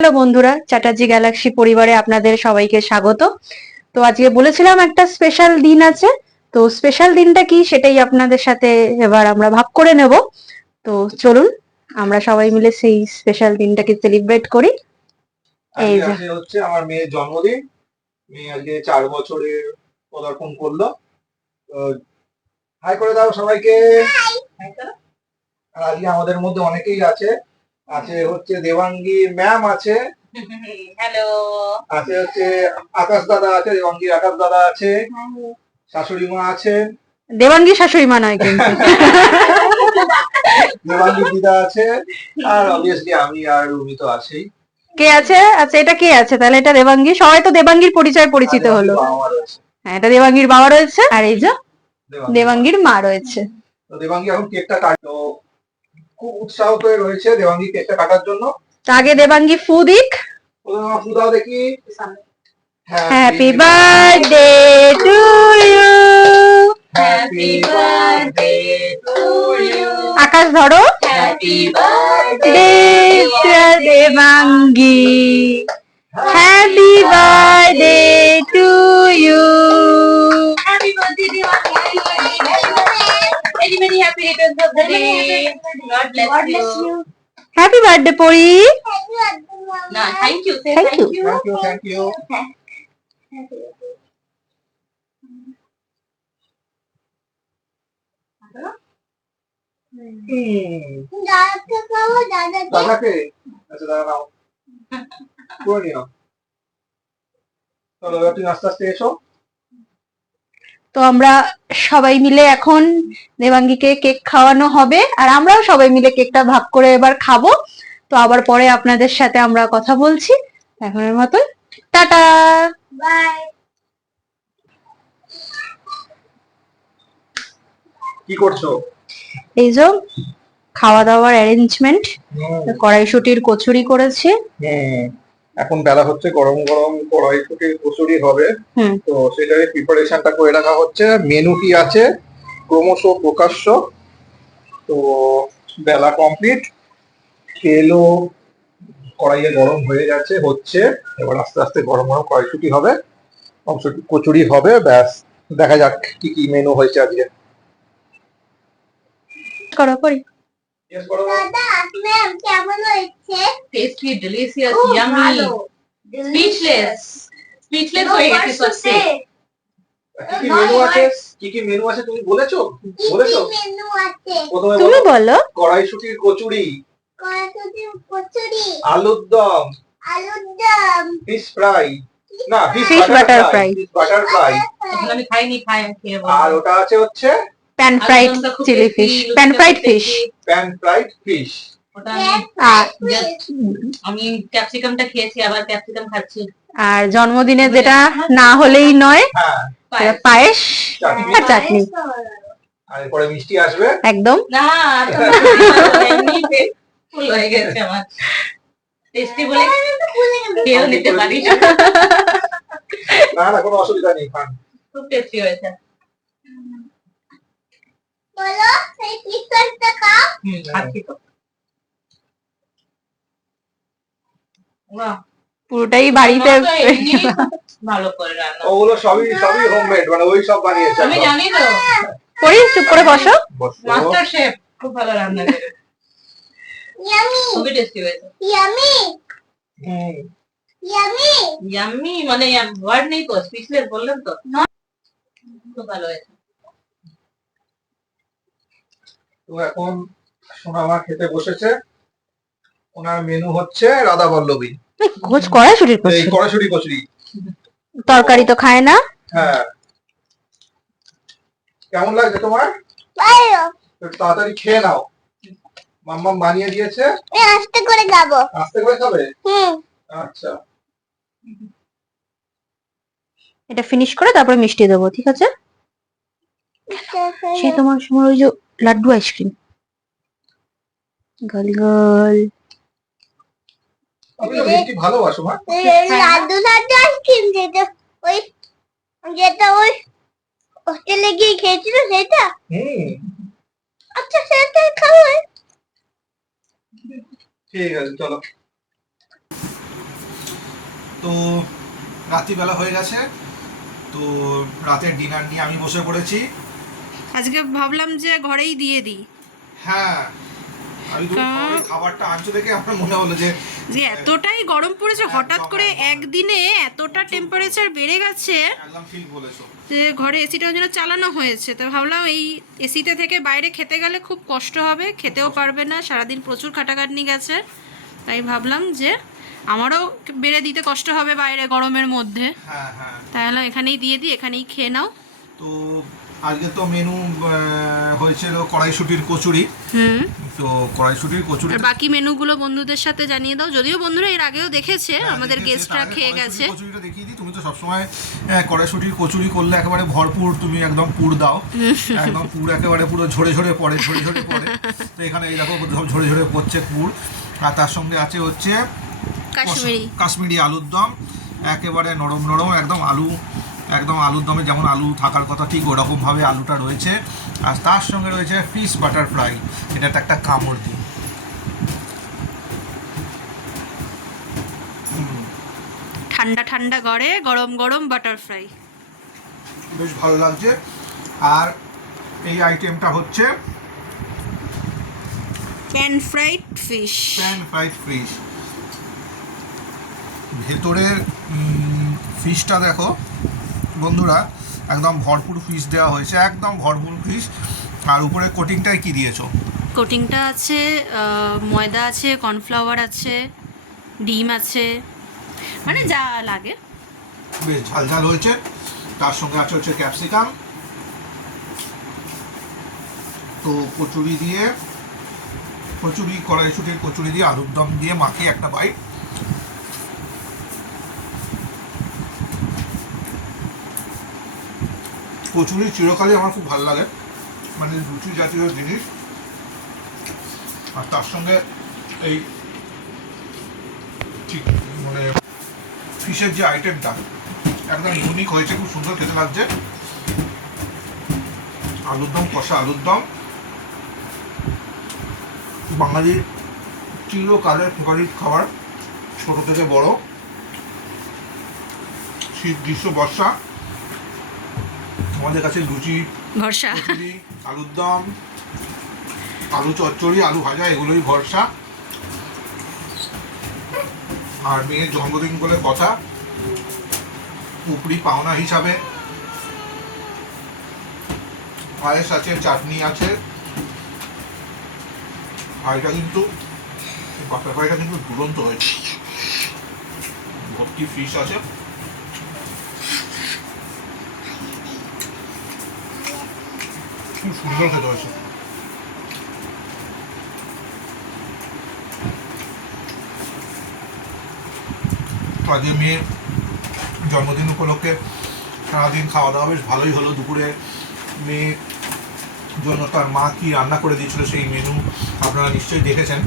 Hello বন্ধুরা, Chatterjee Galaxy পরিবারে আপনাদের সবাইকে স্বাগত। তো আজকে বলেছিলাম একটা স্পেশাল দিন আছে, তো স্পেশাল দিনটা কি সেটাই আপনাদের সাথে এবার আমরা ভাগ করে নেব। তো চলুন আমরা সবাই মিলে সেই স্পেশাল দিনটাকে সেলিব্রেট করি। এই আজকে যে আজকে হচ্ছে আমার মেয়ের জন্মদিন। মেয়ে আজকে 4 বছরে পদার্পণ করলো। তো হাই করে দাও সবাইকে। আর আজকে আমাদের মধ্যে অনেকেই আছে। আছে হচ্ছে দেবাঙ্গী ম্যাম আছে, হ্যালো। আছে হচ্ছে আকাশ দাদা আছে, দেবাঙ্গীর আকাশ দাদা আছে, শাশুড়ি মা আছেন, দেবাঙ্গী শাশুড়ি মা নয় কিন্তু। দেবাঙ্গী দিদা আছে, আর অবভিয়াসলি আমি আর রুমি তো আছেই। কে আছে? আচ্ছা, এটা কে আছে তাহলে? এটা দেবাঙ্গী। সবাই তো দেবাঙ্গীর পরিচয় পরিচিত আর হলো। দেবাঙ্গীর বাবা মা রয়েছে। হ্যাঁ, এটা দেবাঙ্গীর বাবা রয়েছে, আর এই যে দেবাঙ্গীর মা। দেবাঙ্গীর মা রয়েছে। তো দেবাঙ্গী এখন কেকটা কাটতো, খুব উৎসাহ হয়ে রয়েছে দেবাঙ্গী কেকটা কাটার জন্য। তো আগে দেবাঙ্গী ফু দিক। ফু দাও দেখি। Happy birthday to you. Happy birthday to you. আকাশ ধরো। Happy birthday dear Debangi. Happy birthday to you. Happy birthday very very happy returns of the day. God bless you. Happy birthday Pari. না, থ্যাংক ইউ। সে Thank you. Thank you. Thank you. দাদাকে আচ্ছা দাদা নাও, করে নিও। চলো এবার তুমি আস্তে আস্তে এসো। তো আমরা সবাই মিলে এখন দেবাঙ্গীকে কেক খাওয়ানো হবে, আর আমরাও সবাই মিলে কেকটা ভাগ করে এবার খাবো। তো আবার পরে আপনাদের সাথে আমরা কথা বলছি। এখনের মতন টাটা। বাই। কি করছো? এই যে খাওয়া দাওয়ার অ্যারেঞ্জমেন্ট, কড়াইশুটির কচুরি করেছি। এখন বেলা হচ্ছে, গরম গরম কড়াইশুটির কচুরি হবে। হুম। তো সেটার প্রিপারেশনটা করে রাখা হচ্ছে। মেনু কি আছে ক্রমশ প্রকাশ্য। তো বেলা কমপ্লিট, তেলও কড়াইয়ে গরম হয়ে গেছে, হচ্ছে। এবার আস্তে আস্তে গরম গরম কড়াইশুটি হবে, কচুরি হবে, ব্যাস। দেখা যাক কি কি মেনু হয়েছে আজকে। করো করি। Yes, করো। কেমন হয়েছে? Tasty, delicious, yummy, speechless. Speechless হয়ে গেছি সত্যি। কি কি মেনু আছে? কি কি মেনু আছে তুমি বলেছো? বলেছো? প্রথমে তুমি বলো। বলো। কড়াইশুটির কচুরি, আলুর দম, ফিশ ফ্রাই, না fish Fish butter butter fry, fry. Fish butter fry. এখন আমি খাইনি, খাই খেয়ে বলবো। আর ওটা আছে হচ্ছে pan fried chilli fish, pan fried fish. Pan fried fish. ওটা আর আমি ক্যাপসিকামটা খেয়েছি, আবার ক্যাপসিকাম খাচ্ছি। আর জন্মদিনে যেটা না হলেই নয়, হ্যাঁ, সেটা পায়েস চাটনি। আর চাটনি। আর এরপরে মিষ্টি আসবে। একদম। না, এমনি পেট ফুল হয়ে গেছে আমার। টেস্টি বলে খেয়েও নিতে পারি। না না, কোনো অসুবিধা নেই, খান। খুব টেস্টি হয়েছে। খাচ্ছি তো। বাহ, পুরোটাই বাড়িতে। মা তো এমনি ভালো করে রান্না। ওগুলো সবই হোমমেড, মানে ওই সব বানিয়েছে। আমি জানি তো, পরি চুপ করে বসো। বসো। মাস্টার শেফ খুব ভালো রান্না করে। খুবই টেস্টি হয়েছে। হুম। ইয়াম্মি মানে ওয়ার্ড নেই তো, স্পিচলেস বললেন তো। খুব ভালো হয়েছে। তো এখন সোনামা খেতে বসেছে। ওনার মেনু হচ্ছে রাধা বল্লভী, কড়াইশুটির এই কচুরি। কড়াইশুটি কচুরি। তরকারি তো খায় না। হ্যাঁ, কেমন লাগছে তোমার? একটু তাড়াতাড়ি খেয়ে নাও, মাম্মাম বানিয়ে দিয়েছে। আস্তে করে যাবো। আস্তে করে খাবে? আচ্ছা। এটা ফিনিশ করে তারপরে মিষ্টি দেবো, ঠিক আছে? সেই তোমার সময় ওই যে লাড্ডু আইসক্রিম গল গল। তুমি তো মিষ্টি ভালোবাসো মা। লাড্ডু লাড্ডু আইসক্রিম যেটা ওই হোস্টেলে গিয়ে খেয়েছিল সেটা। আচ্ছা সেটাই খাবো। ঠিক আছে, চলো। তো রাত্রিবেলা হয়ে গেছে, তো রাতের ডিনার নিয়ে আমি বসে পড়েছি। আজকে ভাবলাম যে ঘরেই দিয়ে দিই। হ্যাঁ, আমি খাবারটা আনছো দেখে আমার মনে হলো যে এতটাই গরম পড়েছে, হঠাৎ করে একদম। একদিনে এতটা টেম্পারেচার বেড়ে গেছে একদম ঠিক বলেছো। যে ঘরে এসিটা যেন চালানো হয়েছে। তো ভাবলাম এই এসিতে থেকে বাইরে খেতে গেলে খুব কষ্ট হবে, খেতেও পারবে না, সারাদিন প্রচুর খাটাখাটনি গেছে। তাই ভাবলাম যে আমারও বেড়ে দিতে কষ্ট হবে বাইরে গরমের মধ্যে, হ্যাঁ হ্যাঁ, তাহলে এখানেই দিয়ে দিই, এখানেই খেয়ে নাও। তো আজকে তো মেনু হয়েছিল কড়াইশুটির কচুরি। তো কড়াইশুটির কচুরি আর বাকি মেনুগুলো বন্ধুদের সাথে জানিয়ে দাও, যদিও বন্ধুরা এর আগেও দেখেছে, আমাদের গেস্টরা খেয়ে গেছে। কচুরিটা দেখিয়ে দিই। তুমি তো সবসময় কড়াইশুটির কচুরি করলে একেবারে ভরপুর, তুমি একদম পুর দাও, একদম পুর একেবারে পুরো ঝরে ঝরে পড়ে, ঝরে ঝরে পড়ে। তো এখানে এই দেখো ঝরে ঝরে পড়ছে পুর, আর তার সঙ্গে আছে হচ্ছে কাশ্মীরি আলুর দম, একেবারে নরম নরম, একদম আলুর দমে যেমন আলু থাকার কথা ঠিক ওরকমভাবে আলুটা রয়েছে। আর তার সঙ্গে রয়েছে ফিশ বাটার ফ্রাই, এটা একটা কামড় দিই। ঠান্ডা ঠান্ডা ঘরে গরম গরম বাটার ফ্রাই, বেশ ভালো লাগছে। আর এই আইটেমটা হচ্ছে প্যান ফ্রাইড ফিশ। ভেতরের ফিশটা দেখো বন্ধুরা, একদম ভরপুর ফিশ দেওয়া হয়েছে, একদম ভরপুর ফিশ। আর উপরে কোটিংটায় কি দিয়েছো? কোটিংটা আছে ময়দা আছে, কর্নফ্লাওয়ার আছে, ডিম আছে, মানে যা লাগে। বেশ ঝাল ঝাল হয়েছে। তার সঙ্গে আছে হচ্ছে ক্যাপসিকাম। তো কড়াইশুটির কচুরি দিয়ে আলুর দম দিয়ে মাখিয়ে একটা বাইট। কচুরি চিরকালই আমার খুব ভালো লাগে, মানে রুচি জাতীয় জিনিস। আর তার সঙ্গে এই ঠিক মানে ফিশের যে আইটেমটা একদম ইউনিক হয়েছে, খুব সুন্দর খেতে লাগছে। আলুর দম, কষা আলুর দম, বাঙালির চিরকালের ফেভারিট খাবার, ছোট থেকে বড়। শীত, গ্রীষ্ম, বর্ষা আমাদের কাছে লুচি, ভরসা। কচুরি, আলুর দম, আলু চচ্চড়ি, আলু ভাজা, এগুলোই ভরসা। আর মেয়ের জন্মদিন বলে কথা, উপরি পাওনা হিসাবে পায়েস আছে, চাটনি আছে। আর এটা কিন্তু বাপের ভাইটা কিন্তু দুরন্ত হয়েছে, ভর্তি ফিশ আছে। খুব সুন্দর খেতে হয়েছে। আজকে মেয়ের জন্মদিন উপলক্ষে সারাদিন খাওয়া দাওয়া বেশ ভালোই হলো। দুপুরে মেয়ের জন্য তার মা কি রান্না করে দিয়েছিল সেই মেনু আপনারা নিশ্চয়ই দেখেছেন।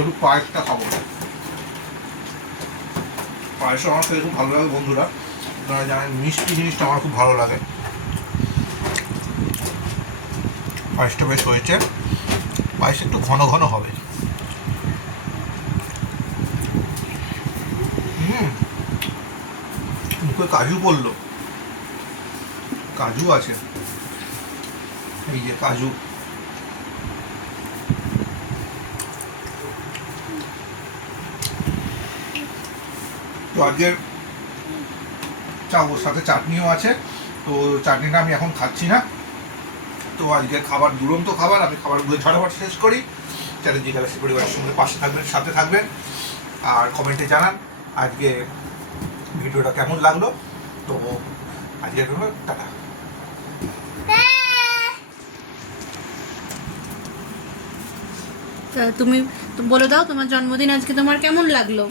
একটু পায়েসটা খাবো, পায়েসটা আমার খেতে খুব ভালো লাগে বন্ধুরা, আপনারা জানেন মিষ্টি জিনিসটা আমার খুব ভালো লাগে। পায়েসটা বেশ হয়েছে, পায়েস একটু ঘন ঘন হবে। মুখে কাজু পড়লো, কাজু আছে, এই যে কাজু। তো আজকের ওর সাথে চাটনিও আছে, তো চাটনিটা আমি এখন খাচ্ছি না। তো আজকের খাবার দুরন্ত খাবার, আমি খাবারগুলো ঝটাফট শেষ করি। চ্যালেঞ্জিং গ্যালাক্সি পরিবারের সঙ্গে পাশে থাকবেন, সাথে থাকবেন, আর কমেন্টে জানান আজকে ভিডিওটা কেমন লাগলো। তো আজকের জন্য টাটা। তুমি বলে দাও তোমার জন্মদিন আজকে তোমার কেমন লাগলো?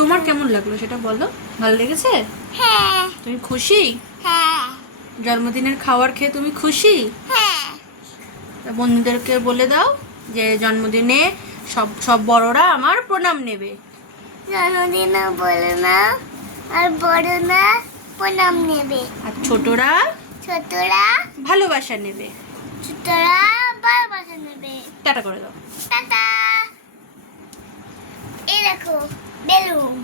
তোমার কেমন লাগলো সেটা বলো। ভালো লেগেছে? হ্যাঁ। তুমি খুশি? হ্যাঁ। জন্মদিনের খাবার খেয়ে তুমি খুশি? হ্যাঁ। বন্ধুদেরকে বলে দাও যে জন্মদিনে সব বড়রা আমার প্রণাম নেবে। জন্মদিনও বলো না, আর বড়রা প্রণাম নেবে, আর ছোটরা ছোটরা ভালোবাসা নেবে। ছোটরা ভালোবাসা নেবে। টাটা করে দাও। টাটা। এই দেখো বেলুন।